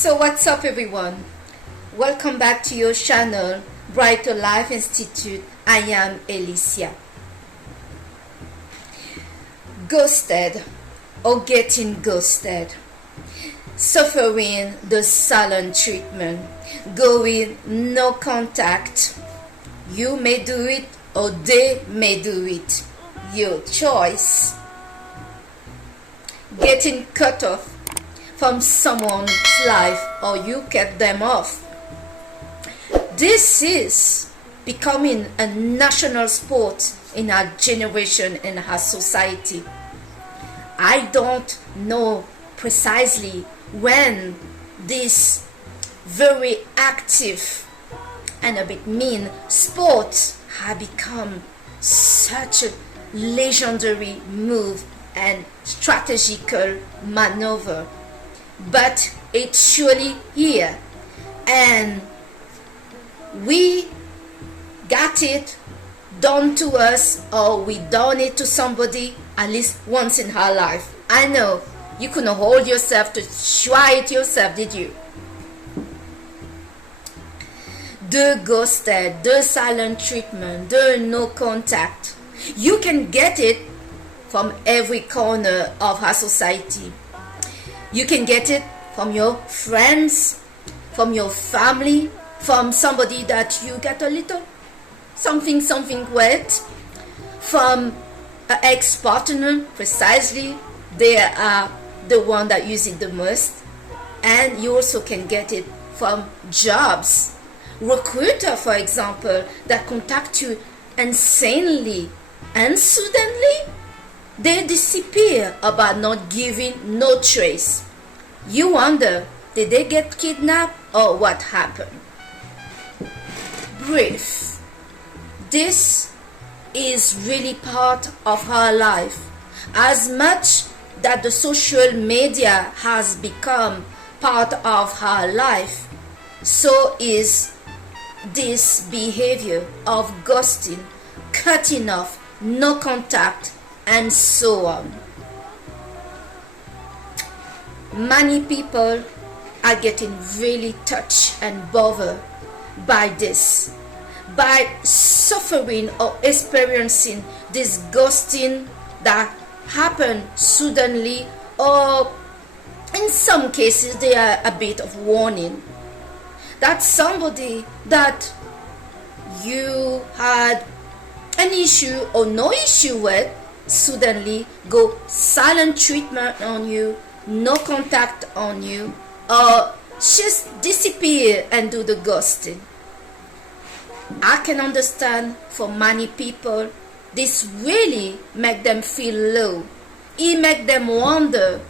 So what's up everyone? Welcome back to your channel, Brighter Life Institute. I am Alicia. Ghosted or getting ghosted. Suffering the silent treatment. Going no contact. You may do it or they may do it. Your choice. Getting cut off from someone's life or you cut them off. This is becoming a national sport in our generation and our society. I don't know precisely when this very active and a bit mean sport have become such a legendary move and strategical maneuver, but it's surely here, and we got it done to us, or we done it to somebody at least once in our life. I know you couldn't hold yourself to try it yourself, did you? The ghosted, the silent treatment, the no contact. You can get it from every corner of our society. You can get it from your friends, from your family, from somebody that you get a little something with, from an ex-partner, precisely. They are the one that use it the most. And you also can get it from jobs. Recruiter, for example, that contact you insanely and suddenly they disappear about not giving no trace. You wonder, did they get kidnapped or what happened? Brief. This is really part of our life. As much that the social media has become part of our life, so is this behavior of ghosting, cutting off, no contact, and so on. Many people are getting really touched and bothered by this, by suffering or experiencing this ghosting that happen suddenly, or in some cases they are a bit of warning that somebody that you had an issue or no issue with suddenly go silent treatment on you, no contact on you, or just disappear and do the ghosting. I can understand for many people this really make them feel low. It make them wonder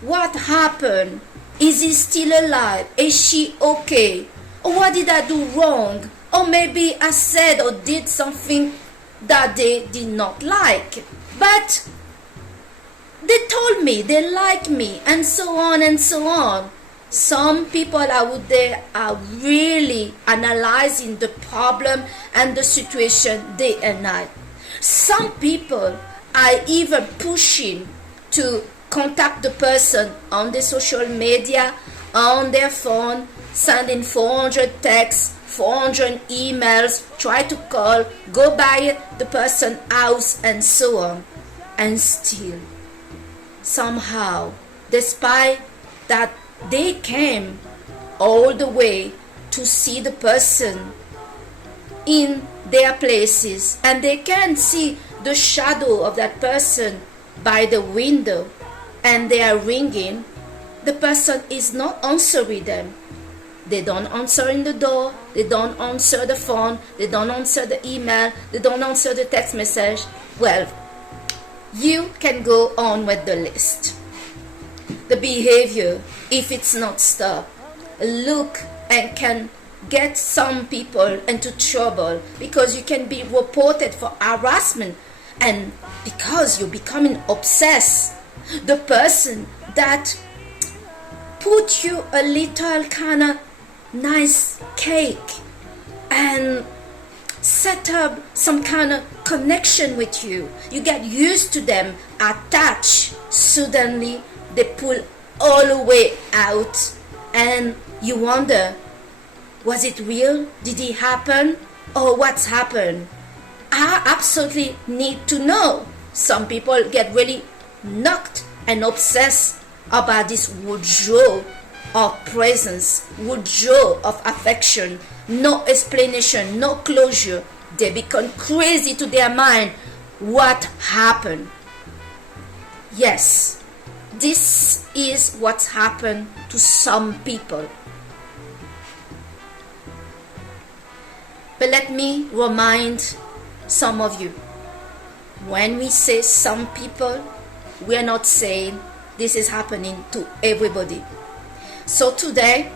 what happened. Is he still alive? Is she okay? Or what did I do wrong? Or maybe I said or did something that they did not like, but they told me they like me, and so on and so on. Some people out there are really analyzing the problem and the situation day and night. Some people are even pushing to contact the person on the social media, on their phone, sending 400 texts, 400 emails, try to call, go by the person's house, and so on. And still, somehow, despite that they came all the way to see the person in their places, and they can see the shadow of that person by the window, and they are ringing, the person is not answering them. They don't answer in the door, they don't answer the phone, they don't answer the email, they don't answer the text message. Well, you can go on with the list. The behavior, if it's not stopped, look and can get some people into trouble, because you can be reported for harassment, and because you're becoming obsessed. The person that put you a little kind of nice cake and set up some kind of connection with you, you get used to them, attach, suddenly they pull all the way out and you wonder, was it real? Did it happen? Or what's happened? I absolutely need to know. Some people get really knocked and obsessed about this withdrawal of presence, withdrawal of affection, no explanation, no closure. They become crazy to their mind. What happened? Yes, this is what's happened to some people. But let me remind some of you, when we say some people, we are not saying this is happening to everybody. So today,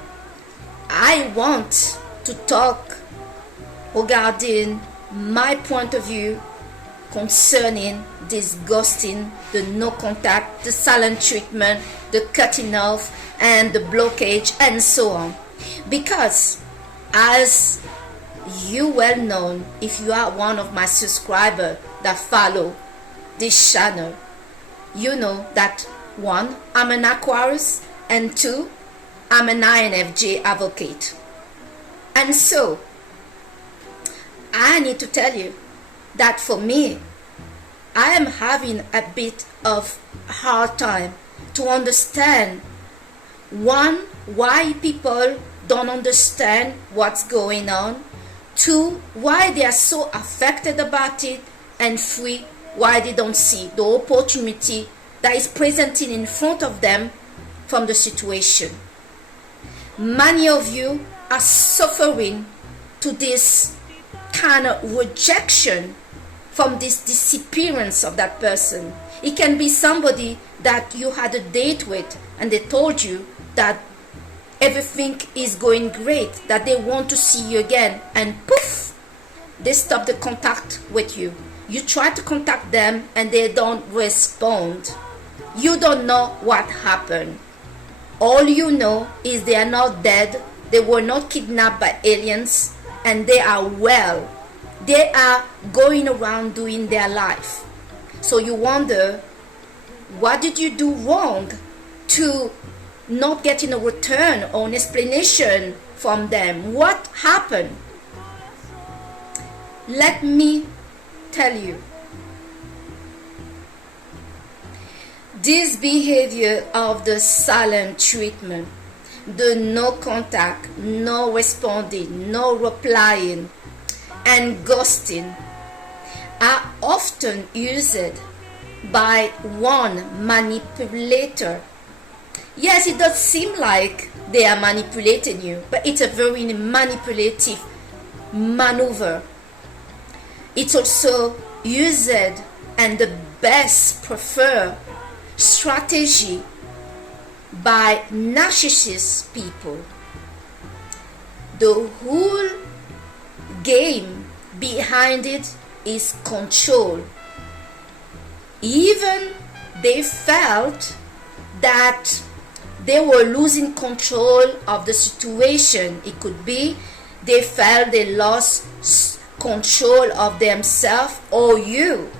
I want to talk regarding my point of view concerning this ghosting, the no contact, the silent treatment, the cutting off, and the blockage, and so on. Because as you well know, if you are one of my subscribers that follow this channel, you know that 1, I'm an Aquarius, and 2, I'm an INFJ advocate. And so I need to tell you that for me, I am having a bit of hard time to understand, 1, why people don't understand what's going on, 2, why they are so affected about it, and 3, why they don't see the opportunity that is presenting in front of them from the situation. Many of you are suffering to this kind of rejection from this disappearance of that person. It can be somebody that you had a date with and they told you that everything is going great, that they want to see you again, and poof, they stop the contact with you. You try to contact them and they don't respond. You don't know what happened. All you know is they are not dead, they were not kidnapped by aliens, and they are well. They are going around doing their life. So you wonder, what did you do wrong to not getting a return or an explanation from them? What happened? Let me tell you. This behavior of the silent treatment, the no contact, no responding, no replying, and ghosting are often used by one manipulator. Yes, it does seem like they are manipulating you, but it's a very manipulative maneuver. It's also used and the best preferred strategy by narcissist people. The whole game behind it is control. Even they felt that they were losing control of the situation. It could be they felt they lost control of themselves or you,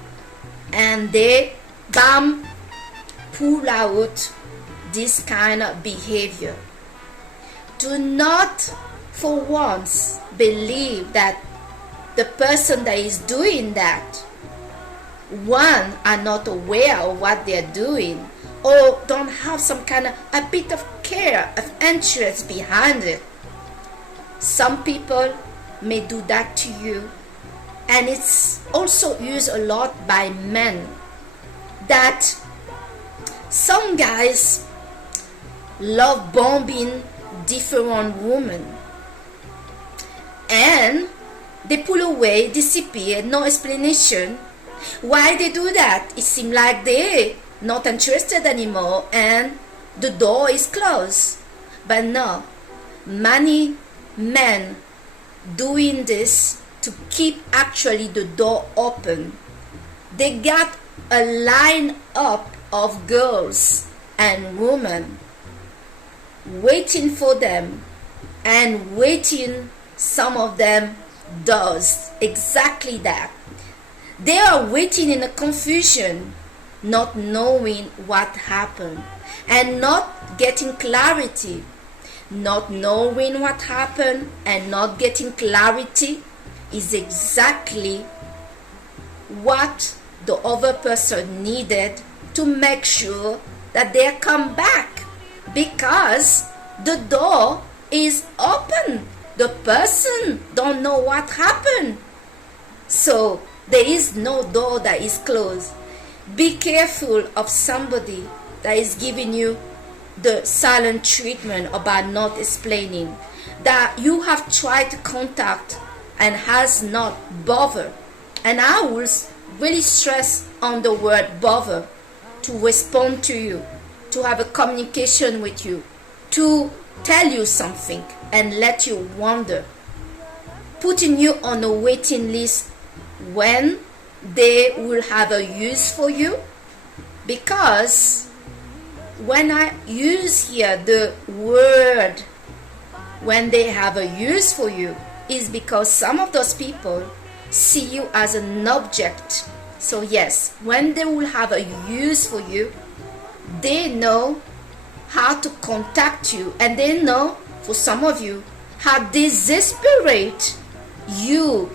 and they pull out this kind of behavior. Do not for once believe that the person that is doing that, one, are not aware of what they are doing, or don't have some kind of a bit of care, of interest behind it. Some people may do that to you, and it's also used a lot by men, that some guys love bombing different women, and they pull away, disappear, no explanation. Why they do that? It seems like they're not interested anymore and the door is closed. But no, many men doing this to keep actually the door open. They got a line up of girls and women waiting for them, and waiting, some of them does exactly that. They are waiting in a confusion, not knowing what happened and not getting clarity. not knowing what happened and not getting clarity is exactly what the other person needed to make sure that they come back, because the door is open. The person don't know what happened, so there is no door that is closed. Be careful of somebody that is giving you the silent treatment about not explaining, that you have tried to contact and has not bothered. And I will really stress on the word bother, to respond to you, to have a communication with you, to tell you something and let you wonder, putting you on a waiting list when they will have a use for you. Because when I use here the word when they have a use for you, is because some of those people see you as an object. So yes, when they will have a use for you, they know how to contact you, and they know, for some of you, how desperate you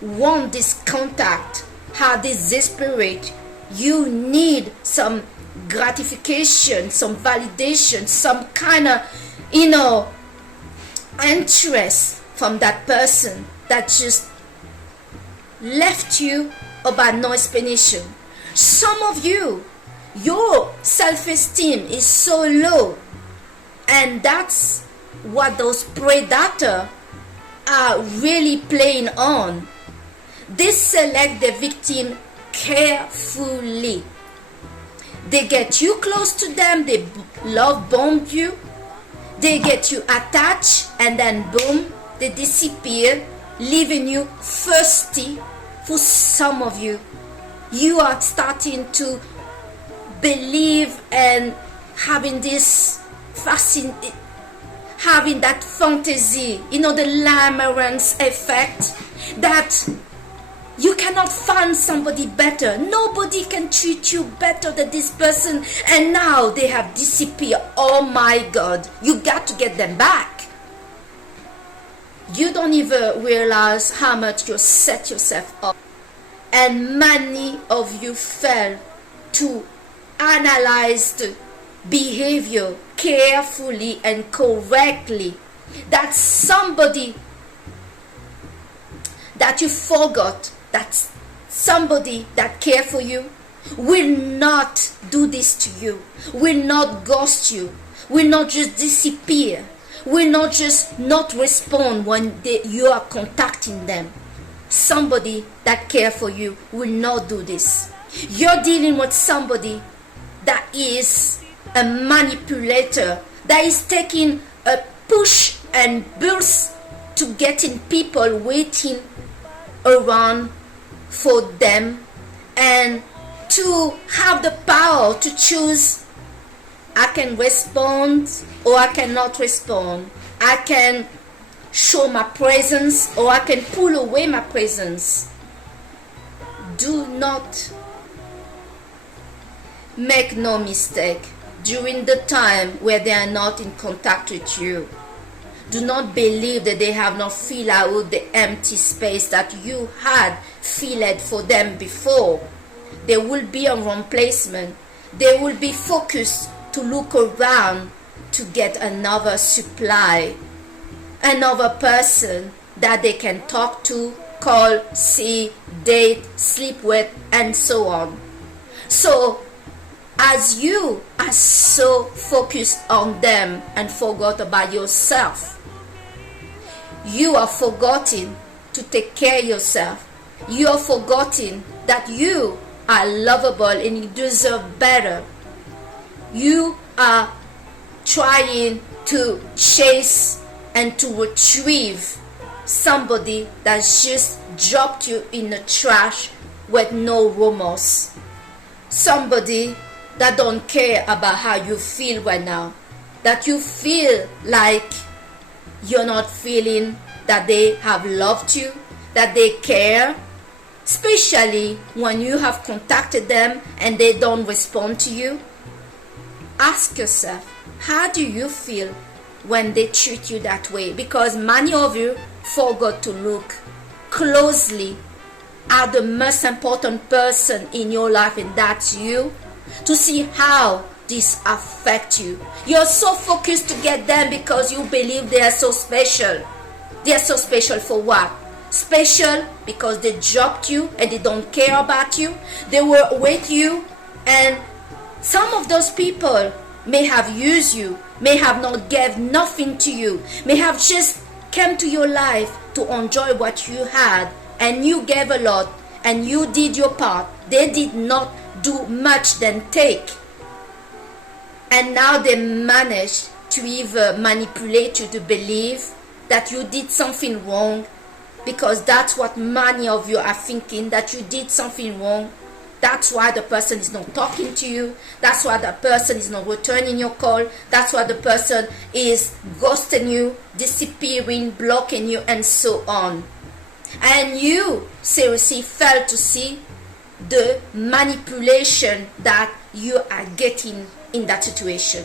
want this contact, how desperate you need some gratification, some validation, some kind of, interest from that person that just left you about no explanation. Some of you, your self-esteem is so low, and that's what those predators are really playing on. They select the victim carefully. They get you close to them, they love bomb you, they get you attached, and then boom, they disappear, leaving you thirsty. For some of you, you are starting to believe and having this having that fantasy, the Lamarck's effect, that you cannot find somebody better. Nobody can treat you better than this person, and now they have disappeared. Oh my God, you got to get them back. You don't even realize how much you set yourself up. And many of you fail to analyze the behavior carefully and correctly. That somebody that you forgot, that somebody that cares for you, will not do this to you, will not ghost you, will not just disappear, will not just not respond when you are contacting them. Somebody that cares for you will not do this. You're dealing with somebody that is a manipulator, that is taking a push and burst to getting people waiting around for them, and to have the power to choose, I can respond or I cannot respond. I can show my presence or I can pull away my presence. Do not make no mistake during the time where they are not in contact with you. Do not believe that they have not filled out the empty space that you had filled for them before. They will be a replacement. They will be focused to look around to get another supply, another person that they can talk to, call, see, date, sleep with, and so on. So, as you are so focused on them and forgot about yourself, you are forgetting to take care of yourself. You are forgetting that you are lovable and you deserve better. You are trying to chase and to retrieve somebody that just dropped you in the trash with no remorse. Somebody that don't care about how you feel right now. That you feel like you're not feeling that they have loved you, that they care, especially when you have contacted them and they don't respond to you. Ask yourself, how do you feel when they treat you that way, because many of you forgot to look closely at the most important person in your life, and that's you, to see how this affects you. You're so focused to get them because you believe they are so special. They are so special for what? Special because they dropped you and they don't care about you. They were with you, and some of those people may have used you, may have not gave nothing to you, may have just came to your life to enjoy what you had, and you gave a lot and you did your part. They did not do much than take, and now they manage to either manipulate you to believe that you did something wrong, because that's what many of you are thinking, that you did something wrong. That's why the person is not talking to you. That's why the person is not returning your call. That's why the person is ghosting you, disappearing, blocking you, and so on. And you seriously fail to see the manipulation that you are getting in that situation.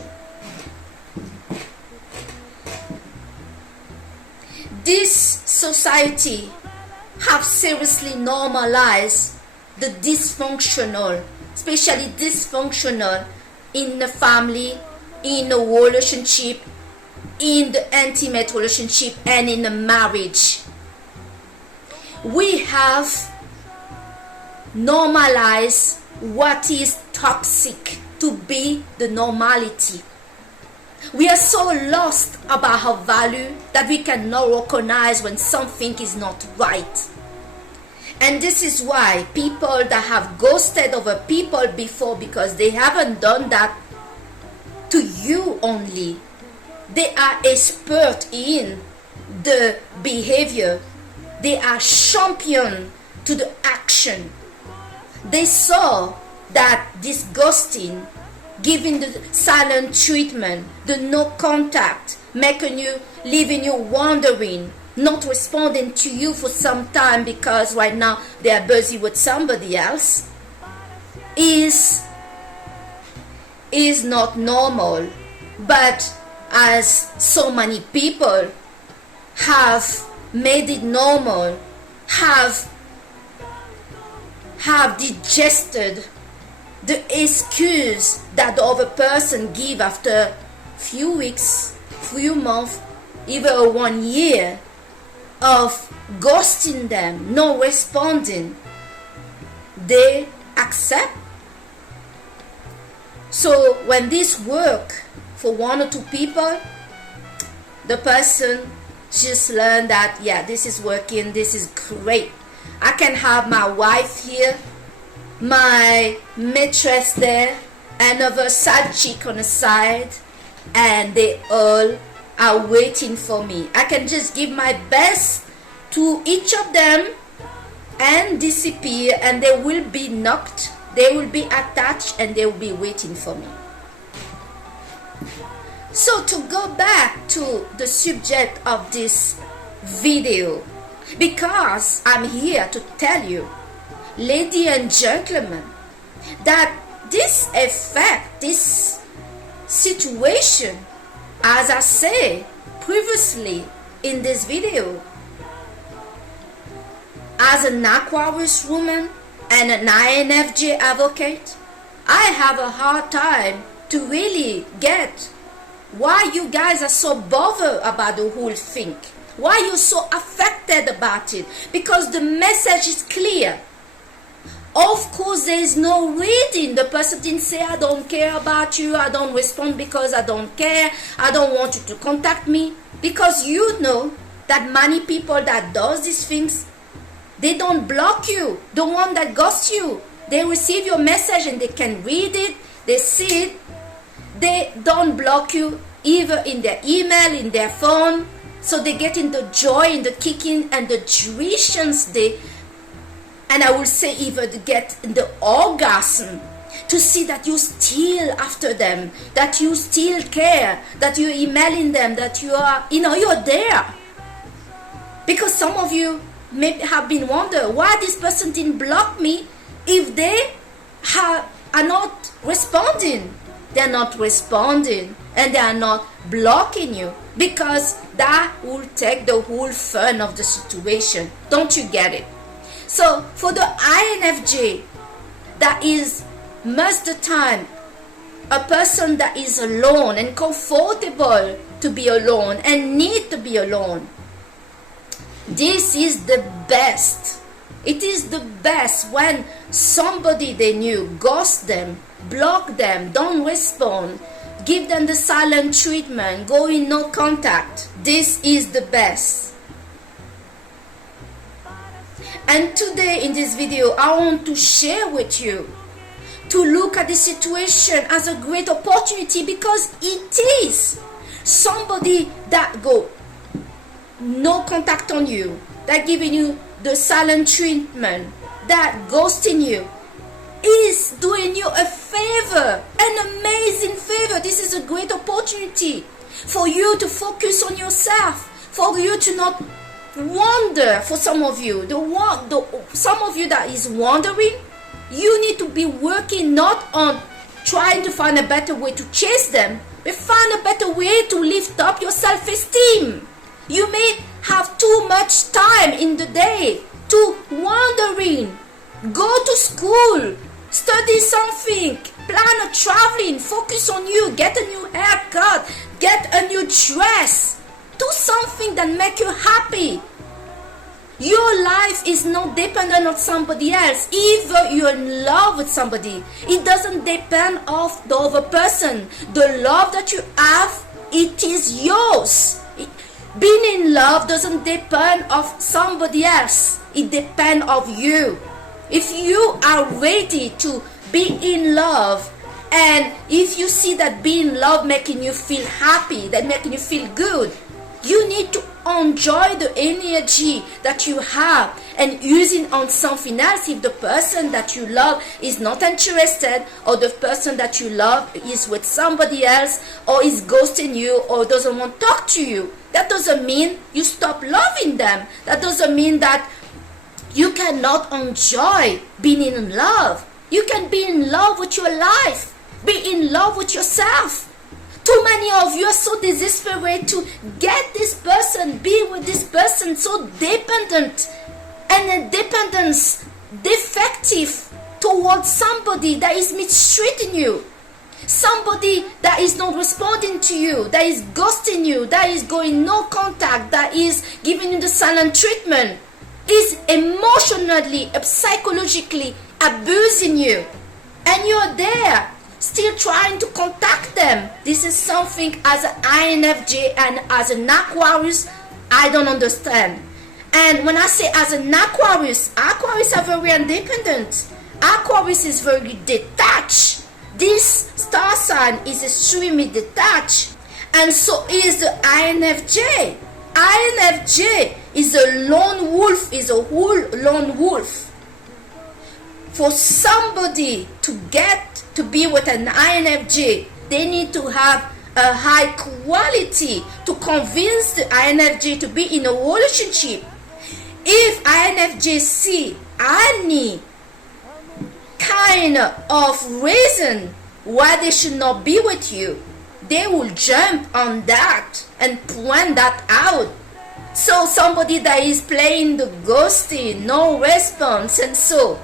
This society have seriously normalized the dysfunctional, especially dysfunctional in the family, in the relationship, in the intimate relationship, and in the marriage. We have normalized what is toxic to be the normality. We are so lost about our value that we cannot recognize when something is not right. And this is why people that have ghosted over people before, because they haven't done that to you only, they are expert in the behavior. They are champion to the action. They saw that this ghosting, giving the silent treatment, the no contact, leaving you wondering, not responding to you for some time because right now they are busy with somebody else, is not normal. But as so many people have made it normal, have digested the excuse that the other person give after few weeks, few months, even 1 year of ghosting them, not responding, they accept. So when this work for 1 or 2 people, the person just learn that, yeah, this is working, this is great. I can have my wife here, my mistress there, another side chick on the side, and they all are waiting for me. I can just give my best to each of them and disappear, and they will be knocked, they will be attached, and they will be waiting for me. So to go back to the subject of this video, because I'm here to tell you, ladies and gentlemen, that this effect, this situation, as I say previously in this video, as an Aquarius woman and an INFJ advocate, I have a hard time to really get why you guys are so bothered about the whole thing, why you're so affected about it, because the message is clear. Of course, there is no reading. The person didn't say, I don't care about you, I don't respond because I don't care, I don't want you to contact me. Because you know that many people that does these things, they don't block you. The one that ghosts you, they receive your message and they can read it, they see it. They don't block you either in their email, in their phone. So they get in the joy, in the kicking and the tuitions, and I will say even to get in the orgasm, to see that you still after them, that you still care, that you're emailing them, that you are, you're there. Because some of you may have been wondering why this person didn't block me if they are not responding. They're not responding and they are not blocking you, because that will take the whole fun of the situation. Don't you get it? So for the INFJ, that is most of the time a person that is alone and comfortable to be alone and need to be alone. This is the best. It is the best when somebody they knew ghost them, block them, don't respond, give them the silent treatment, go in no contact. This is the best. And today in this video, I want to share with you to look at the situation as a great opportunity, because it is. Somebody that go no contact on you, that giving you the silent treatment, that ghosting you, is doing you a favor, an amazing favor. This is a great opportunity for you to focus on yourself, for you to not wander. For some of you, some of you that is wandering, you need to be working not on trying to find a better way to chase them, but find a better way to lift up your self-esteem. You may have too much time in the day to wandering. Go to school, study something, plan a traveling, focus on you, get a new haircut, get a new dress. Do something that make you happy. Your life is not dependent on somebody else. If you're in love with somebody, it doesn't depend on the other person. The love that you have, it is yours. Being in love doesn't depend on somebody else. It depends on you. If you are ready to be in love, and if you see that being in love making you feel happy, that making you feel good, you need to enjoy the energy that you have and use it on something else. If the person that you love is not interested, or the person that you love is with somebody else, or is ghosting you, or doesn't want to talk to you, that doesn't mean you stop loving them. That doesn't mean that you cannot enjoy being in love. You can be in love with your life, be in love with yourself. Too many of you are so desperate to get this person, be with this person, so dependent, and a dependence defective towards somebody that is mistreating you, somebody that is not responding to you, that is ghosting you, that is going no contact, that is giving you the silent treatment, is emotionally, psychologically abusing you, and you're there still trying to contact them. This is something as an INFJ and as an Aquarius I don't understand. And when I say as an Aquarius are very independent. Aquarius is very detached. This star sign is extremely detached, and so is the INFJ. INFJ is a lone wolf, is a whole lone wolf. For somebody to get to be with an INFJ, they need to have a high quality to convince the INFJ to be in a relationship. If INFJ see any kind of reason why they should not be with you, they will jump on that and point that out. So somebody that is playing the ghosting, no response, and so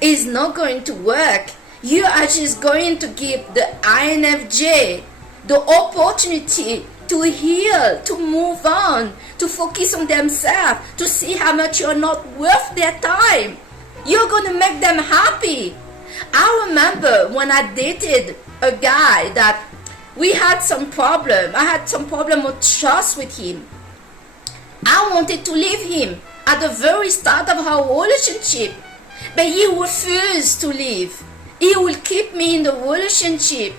is not going to work. You are just going to give the INFJ the opportunity to heal, to move on, to focus on themselves, to see how much you're not worth their time. You're going to make them happy. I remember when I dated a guy that we had some problem. I had some problem of trust with him. I wanted to leave him at the very start of our relationship, but he refused to leave. He will keep me in the relationship,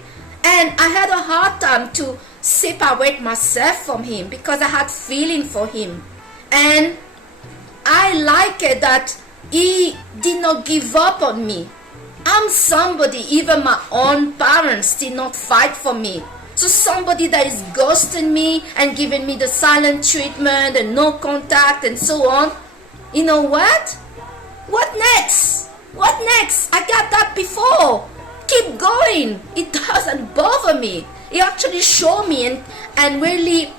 and I had a hard time to separate myself from him because I had feeling for him. And I like it that he did not give up on me. I'm somebody, even my own parents did not fight for me. So somebody that is ghosting me and giving me the silent treatment and no contact and so on, you know what? What next? What next? I got that before. Keep going. It doesn't bother me. He actually showed me and really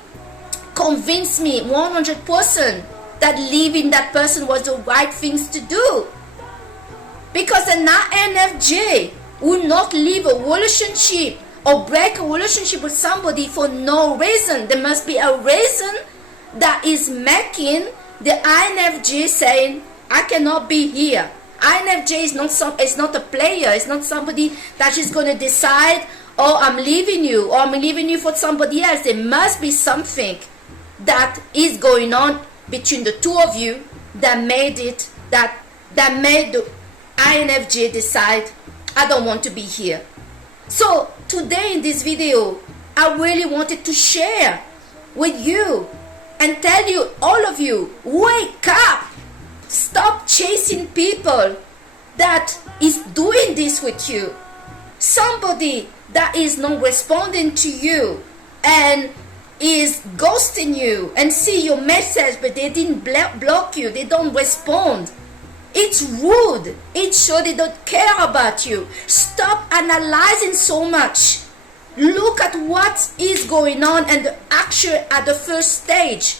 convinced me 100% that leaving that person was the right things to do. Because an INFJ will not leave a relationship or break a relationship with somebody for no reason. There must be a reason that is making the INFJ saying, I cannot be here. INFJ is not a player. It's not somebody that is going to decide, oh, I'm leaving you, or I'm leaving you for somebody else. There must be something that is going on between the two of you that made the INFJ decide, I don't want to be here. So today in this video, I really wanted to share with you and tell you, all of you, wake up. Stop chasing people that is doing this with you. Somebody that is not responding to you and is ghosting you and see your message but they didn't block you, they don't respond. It's rude. It shows they don't care about you. Stop analyzing so much. Look at what is going on and the action at the first stage.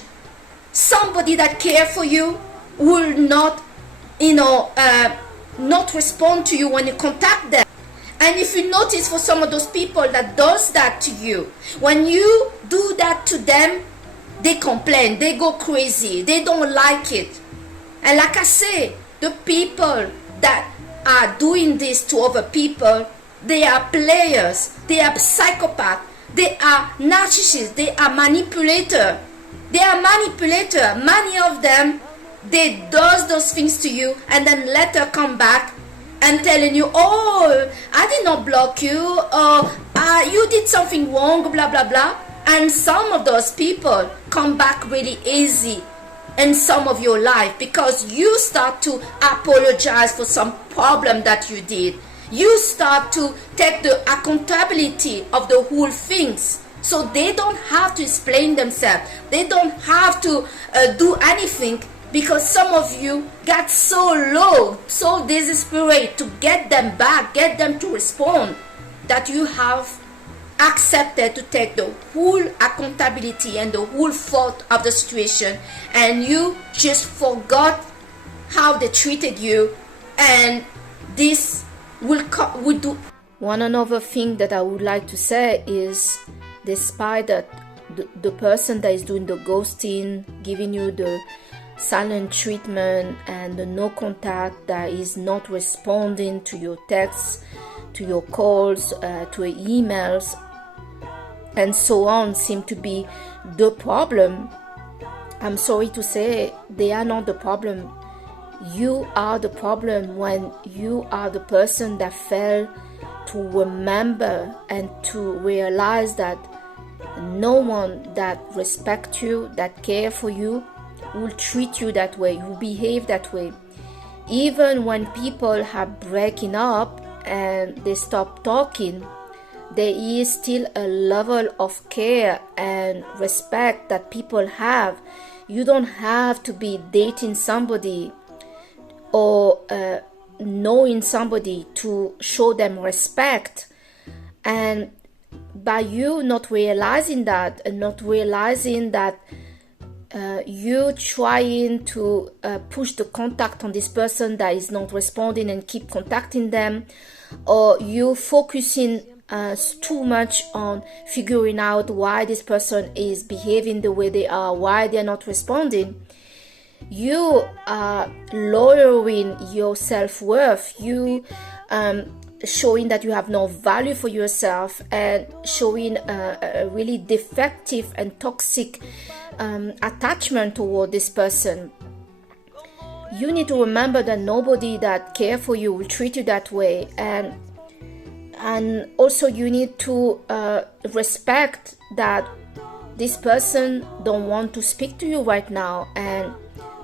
Somebody that cares for you will not, not respond to you when you contact them. And if you notice, for some of those people that does that to you, when you do that to them, they complain, they go crazy, they don't like it. And like I say, the people that are doing this to other people, they are players, they are psychopaths, they are narcissists, they are manipulators. They are manipulators. Many of them, they does those things to you and then later come back and telling you, oh, I did not block you, or you did something wrong, blah, blah, blah. And some of those people come back really easy in some of your life because you start to apologize for some problem that you did. You start to take the accountability of the whole things. So they don't have to explain themselves. They don't have to do anything, because some of you got so low, so desperate to get them back, get them to respond, that you have accepted to take the whole accountability and the whole fault of the situation, and you just forgot how they treated you, and this will do. One another thing that I would like to say is, despite that the person that is doing the ghosting, giving you the silent treatment and the no contact, that is not responding to your texts, to your calls, to your emails, and so on, seem to be the problem. I'm sorry to say, they are not the problem. You are the problem when you are the person that failed to remember and to realize that no one that respects you, that care for you, will treat you that way, will behave that way. Even when people are breaking up and they stop talking, there is still a level of care and respect that people have. You don't have to be dating somebody or knowing somebody to show them respect. And by you not realizing that, and not realizing that you trying to push the contact on this person that is not responding and keep contacting them, or you focusing too much on figuring out why this person is behaving the way they are, why they're not responding, you are lowering your self-worth. You showing that you have no value for yourself, and showing a really defective and toxic attachment toward this person. You need to remember that nobody that cares for you will treat you that way, and also you need to respect that this person don't want to speak to you right now, and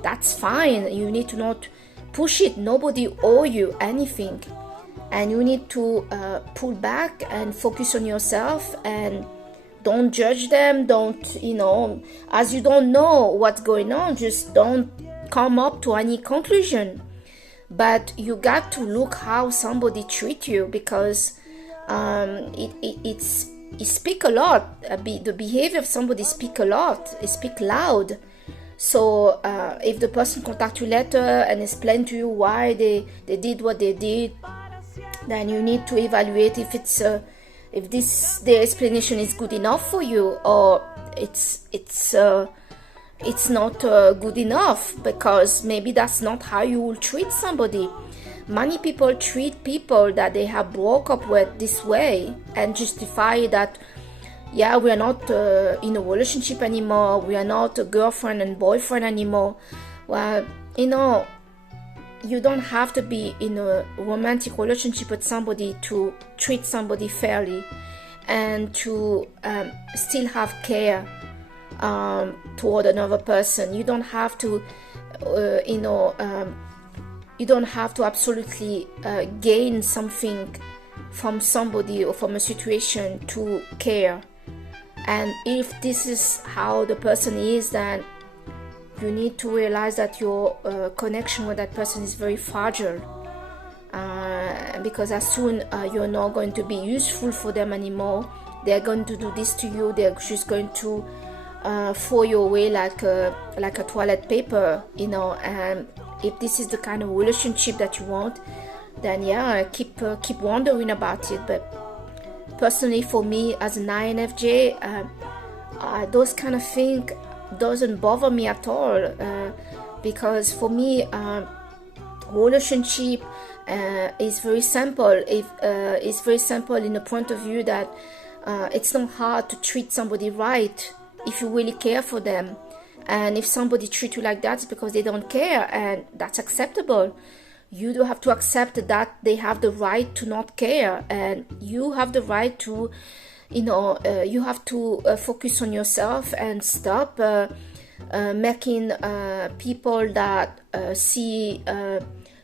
that's fine. You need to not push it. Nobody owe you anything, and you need to pull back and focus on yourself, and don't judge them. Don't, as you don't know what's going on, just don't come up to any conclusion. But you got to look how somebody treat you, because it's speak a lot. The behavior of somebody speak a lot. It speak loud. So if the person contact you later and explain to you why they did what they did, then you need to evaluate if it's if their explanation is good enough for you, or it's not good enough, because maybe that's not how you will treat somebody. Many people treat people that they have broke up with this way and justify that, yeah, we are not in a relationship anymore, we are not a girlfriend and boyfriend anymore. Well, you don't have to be in a romantic relationship with somebody to treat somebody fairly and to still have care toward another person. You don't have to, you don't have to absolutely gain something from somebody or from a situation to care. And if this is how the person is, then you need to realize that your connection with that person is very fragile, because as soon you're not going to be useful for them anymore, they're going to do this to you. They're just going to throw you away like a toilet paper, and if this is the kind of relationship that you want, then yeah, keep wondering about it. But personally, for me as an INFJ, those kind of things doesn't bother me at all, because for me, relationship is very simple. It's very simple in the point of view that it's not hard to treat somebody right if you really care for them. And if somebody treats you like that, it's because they don't care, and that's acceptable. You do have to accept that they have the right to not care, and you have the right to, you have to focus on yourself and stop making people that see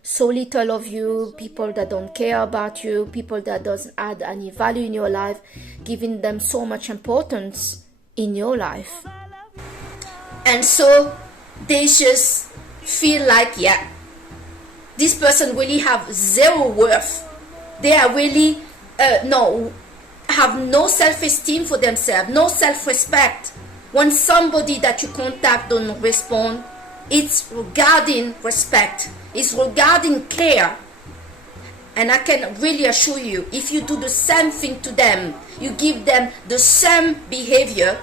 so little of you, people that don't care about you, people that doesn't add any value in your life, giving them so much importance in your life. And so they just feel like, yeah, this person really have zero worth. They are really have no self-esteem for themselves, no self-respect. When somebody that you contact don't respond, it's regarding respect, it's regarding care. And I can really assure you, if you do the same thing to them, you give them the same behavior,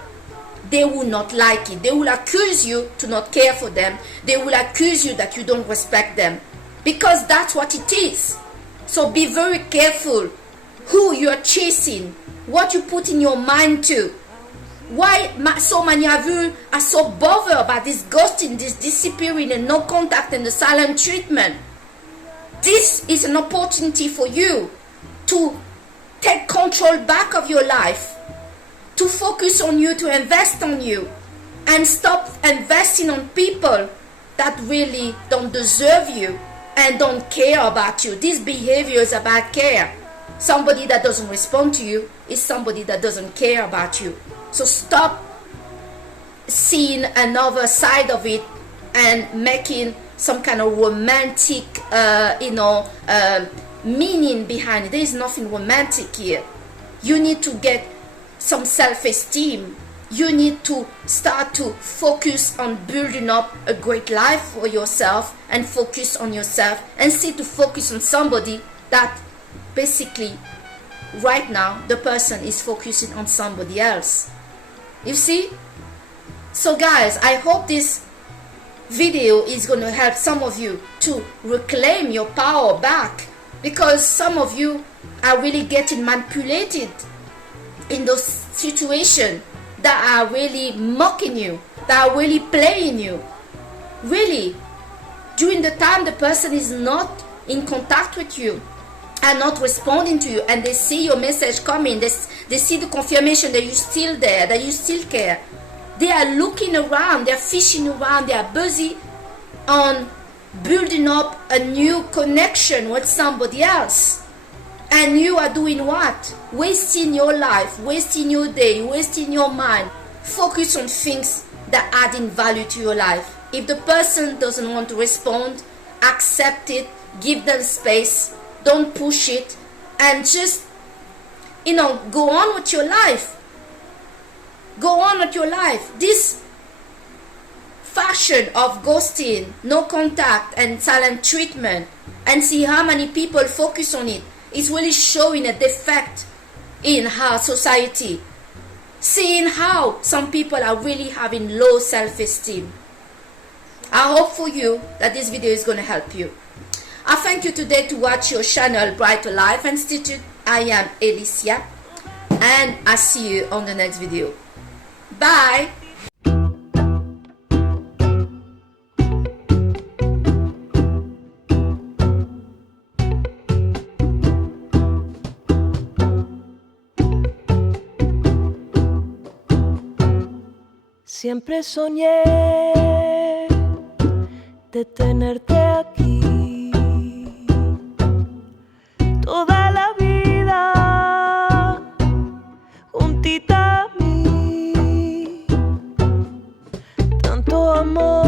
they will not like it. They will accuse you to not care for them. They will accuse you that you don't respect them, because that's what it is. So be very careful who you are chasing, what you put in your mind to. Why so many of you are so bothered about this ghosting, this disappearing and no contact and the silent treatment? This is an opportunity for you to take control back of your life, to focus on you, to invest on you, and stop investing on people that really don't deserve you and don't care about you. This behavior is about care. Somebody that doesn't respond to you is somebody that doesn't care about you. So stop seeing another side of it and making some kind of romantic, meaning behind it. There is nothing romantic here. You need to get some self-esteem. You need to start to focus on building up a great life for yourself, and focus on yourself, and see to focus on somebody that basically right now the person is focusing on somebody else. You see? So guys, I hope this video is going to help some of you to reclaim your power back, because some of you are really getting manipulated in those situations that are really mocking you, that are really playing you. Really, during the time the person is not in contact with you and not responding to you, and they see your message coming, they see the confirmation that you're still there, that you still care, they are looking around, they're fishing around, they are busy on building up a new connection with somebody else. And you are doing what? Wasting your life, wasting your day, wasting your mind. Focus on things that are adding value to your life. If the person doesn't want to respond, accept it, give them space, don't push it, and just go on with your life. Go on with your life. This fashion of ghosting, no contact, and silent treatment, and see how many people focus on it, is really showing a defect in our society. Seeing how some people are really having low self-esteem. I hope for you that this video is going to help you. I thank you today to watch your channel Brighter Life Institute. I am Alicia, and I see you on the next video. Bye. Siempre soñé de tenerte aquí toda la vida, juntita a mí, tanto amor.